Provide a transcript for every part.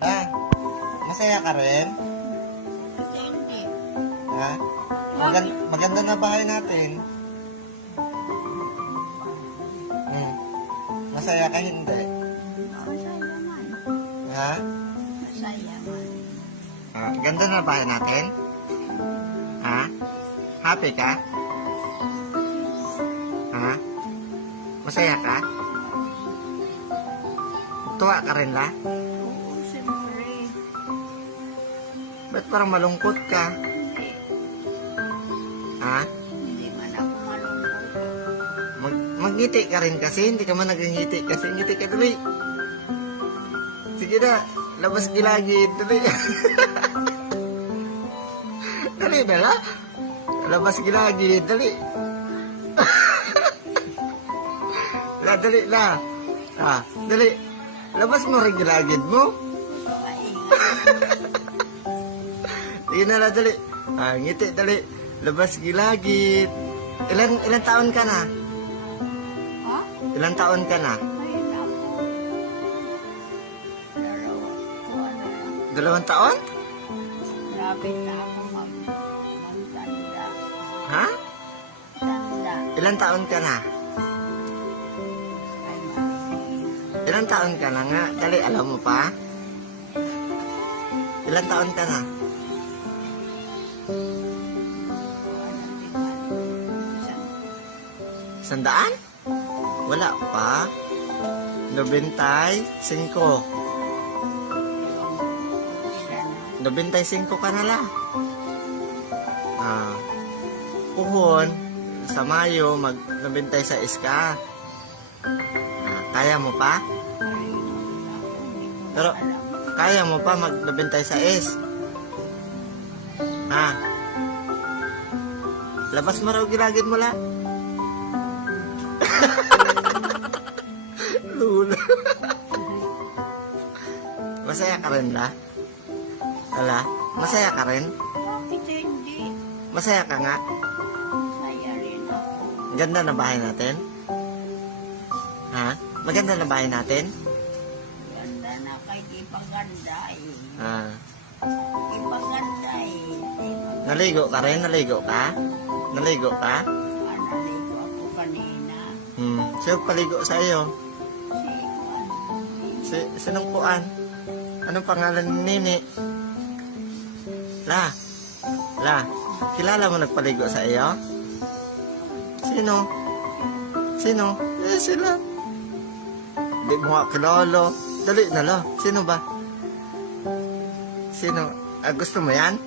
Ah, masaya ka rin? Hindi. Ha? Maganda na bahay natin. Masaya ka hindi? Masaya man. Ha? Masaya man. Ganda na bahay natin? Ha? Happy ka? Ha? Masaya ka? Tuwa ka rin la? Oo, siyempre. Ba't parang malungkot ka? Hindi. Ha? Hindi man ako malungkot. Magngiti ka rin kasi, hindi ka man nagngiti kasi. Ngiti ka dali. Sige na, labas gilagid. Dali. Dali na la. Labas gilagid. Dali. La, dali la. Dali. Labas mo rin gilagid mo. Maingat. Sige na la, dali. Ngiti, dali. Labas gilagid. Ilan taon ka na? Ha? Ilan taon ka na? Ayun ako. Dalawa. Kung ano lang. 2 taon? Lapit na ako magtanda. Ha? Tanda. Ilan taon ka na? Ay, maingat. Ilan taon ka na nga? Dali, alam mo pa? Ilan taon ka na? Sandaan? Wala pa. 95. 95 ka na la. Puhon, sa Mayo, mag 96 ka. Kaya mo pa? Pero, kaya mo pa mag 96? Labas mo raw gilagid mo la. Lula. Masaya ka rin la? Ala? Masaya ka rin? Bakit hindi? Masaya ka nga? Masaya rin ako. Ganda na bahay natin? Ha? Maganda na bahay natin? Ganda na kahit ipaganda eh. Ipaganda eh. Naligo ka rin? Naligo ka? Naligo ka? Naligo ako kanina. Sino paligo sa iyo? Si Sinong kuan? Anong pangalan ni Nini? La? Kilala mo nagpaligo sa iyo? Sino? Sila. Di mo nga kilala. Dali na la. Sino ba? Sino? Gusto mo yan?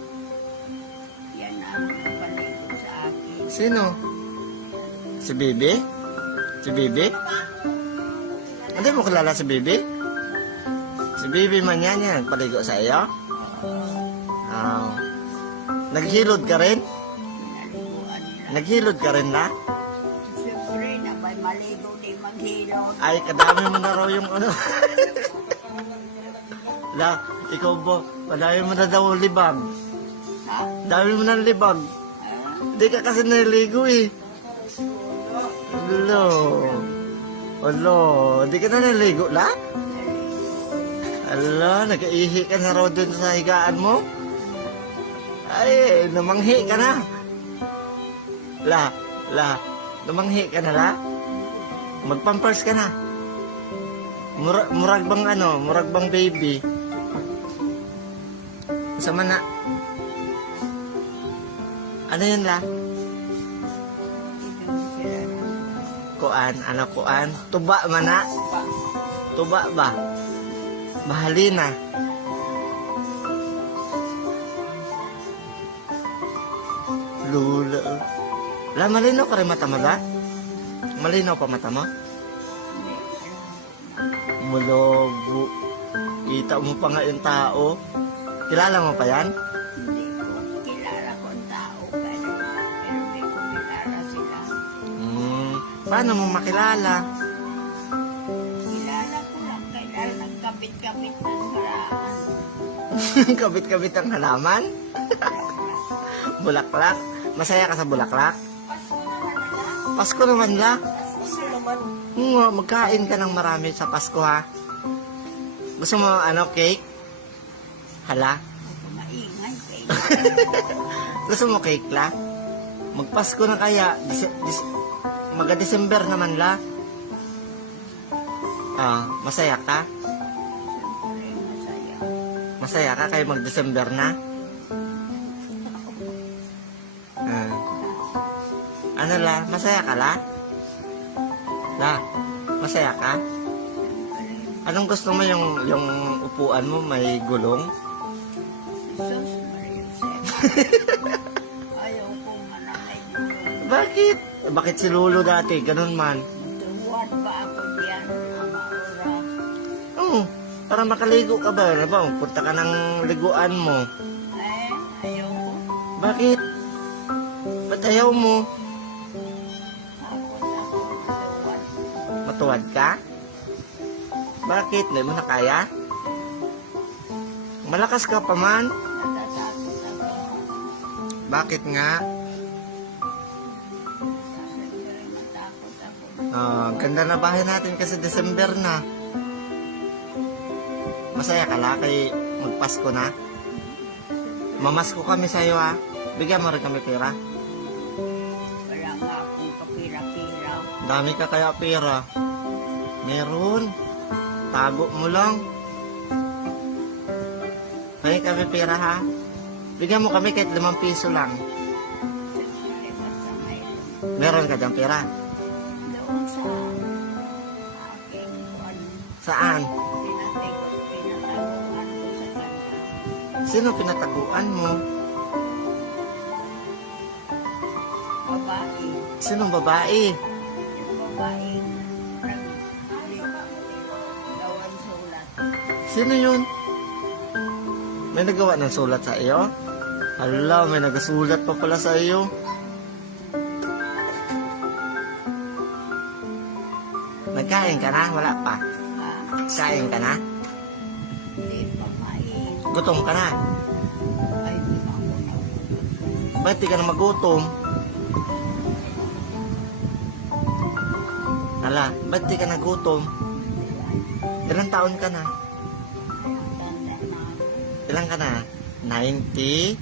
Yan ang paligo sa akin. Sino? Si Bibi? Si Bibi? Hindi mo kilala si Bibi? Si Bibi man yan paligo sa iyo? Naghilod ka rin? Naliguan nila. Naghilod ka rin la? Siyempre na may maligo di maghilot. Ay, kadami mo na raw yung ano. La, ikaw ba? Madami mo na daw libag. Ha? Dami mo na libag. Hindi ka kasi naligo eh. Alo, hindi ka na naligo la? Ala, nag-ihi ka na raw dun sa higaan mo? Ay, namanghi ka na. La, namanghi ka na la? Magpampers ka na. Murag bang baby. Sama na. Ano yun la? Kuan? Tuba man na? Tuba ba? Mahalina. Lula. La, malinaw ka rin mata mo la? Malinaw pa mata mo? Mulobo. Kita mo pa nga yung tao. Kilala mo pa yan? Hindi ko kilala ko ang tao pero may kumilala sila. Paano mo makilala? Kilala ko lang kailan nagkabit-kabit ng haraan. Kabit-kabit ang halaman? Bulaklak? Masaya ka sa bulaklak? Pasko naman la. Magkain ka ng marami sa Pasko ha. Gusto mo cake? Hala? Ako maingay kayo. Gusto mo cake la? Magpasko na kaya. Maga-December naman la. Masaya ka? Siyempre, masaya. Masaya ka kaya mag-December na? Ano la? Masaya ka la? La? Masaya ka? Anong gusto mo yung upuan mo may gulong? Jesus Maria Joseph. Ayaw ko manamay dito. Bakit? Bakit si Lolo dati? Ganun man. Tuwan pa ako diyan, mga oras. Oo. Para makaligo ka ba? Ano ba? Punta ka ng liguan mo. Ayaw ko. Bakit? Ba't ayaw mo? Ako, tuwan. Matuwad ka? Bakit? Hindi mo na kaya? Malakas ka pa man. Natatakot ako. Bakit nga? Siyempre, matakot ako. Ganda na bahay natin kasi December na. Masaya ka la kay magpasko na? Mamasko kami sa'yo ha. Bigyan mo rin kami pera. Wala nga akong kapira-pira. Dami ka kaya pera. Meron. Tago mo lang. Kaya kami pera ha. Bigyan mo kami kahit 5 piso lang. Siyempre, basta mayroon. Meron ka dyan pera. Doon sa aking kuwan, Saan? pinataguan ko sa kanya. Sino pinataguan mo? Babae. Sinong babae? Yung babae gawan sulat. Sino yun? May nagawa ng sulat sa iyo? Hala, may nagasulat pa pala sa iyo. Nagkain ka na? Wala pa. Kain ka na? Hindi pa mais. Gutom ka na? Ay, di pa ako nagugutom. Ba't di ka na magutom? Hala, ba't di ka nagutom? Ilang taon ka na? Tanda na ako. Ilang ka na? 90?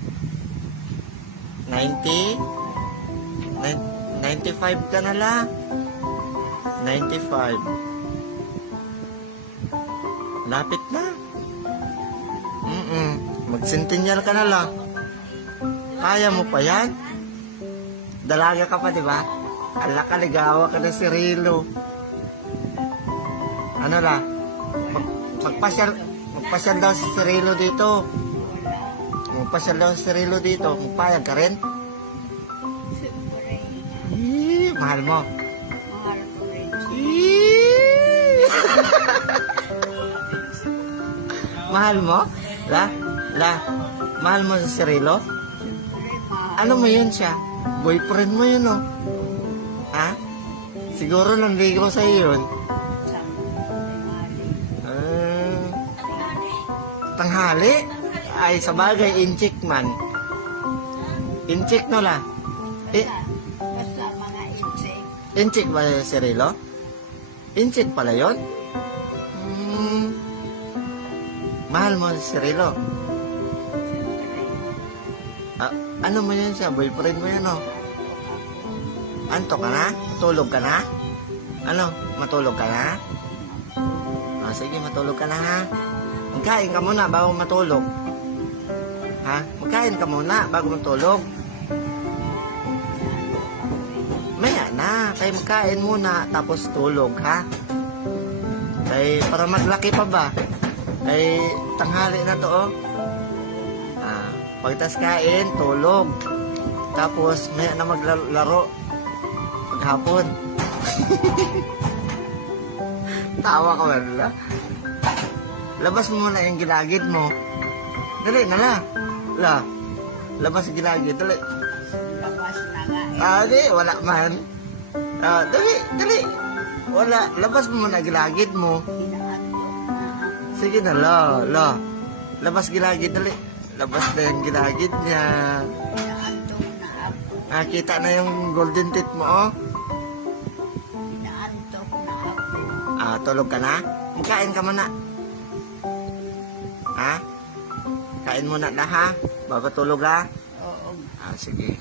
90? 95 ka na la. 95. Lapit na. Magsentenyal ka na la. Kaya mo pa yan? Dalaga ka pa, di ba? Ala ka, ligawa ka na si Rilo. Ano la? Magpasyal daw si Cirilo dito. Magpasyal daw si Cirilo dito. Magpayag ka rin? Siyempre, Mahal mo. mahal ko rin siya. Mahal mo? La, mahal mo si Cirilo? Siyempre, mahal. Ano mo yun siya? Boyfriend mo yun, oh. Ha? Siguro nanligaw sa'yo yun. Tanghali? Ay, sa bagay, inchik man. Inchik no la? Basta mga insect. Inchik ba si Rilo? Inchik pala yun? Mahal mo si Rilo? Ano mo yun siya? Boyfriend mo yun, oh. Anto ka na? Tulog ka na? Ano? Matulog ka na? Sige, matulog ka na ha. Magkain ka muna bago matulog. Ha? Magkain ka muna bago matulog. Maya na. Kaya magkain muna tapos tulog ha. Kaya para maglaki pa ba? Ay tanghali na to oh. Pagtas kain, tulog. Tapos maya na maglaro. Maghapon. Tawa ka ba nila? Labas mo muna yung gilagid mo. Dali na la. La. Labas yung gilagid. Dali. Labas na nga. Di. Wala man. Dali. Wala. Labas mo muna gilagid mo. Inaandok na. Sige na, la. Labas gilagid. Dali. Labas na yung gilagid niya. Inaandok na ako. Kita na yung golden teeth mo, oh. Inaandok na ako. Tulog ka na? Magkain ka muna. Ha? Kain muna na ha. Bago tulog ha. Oo. Sige.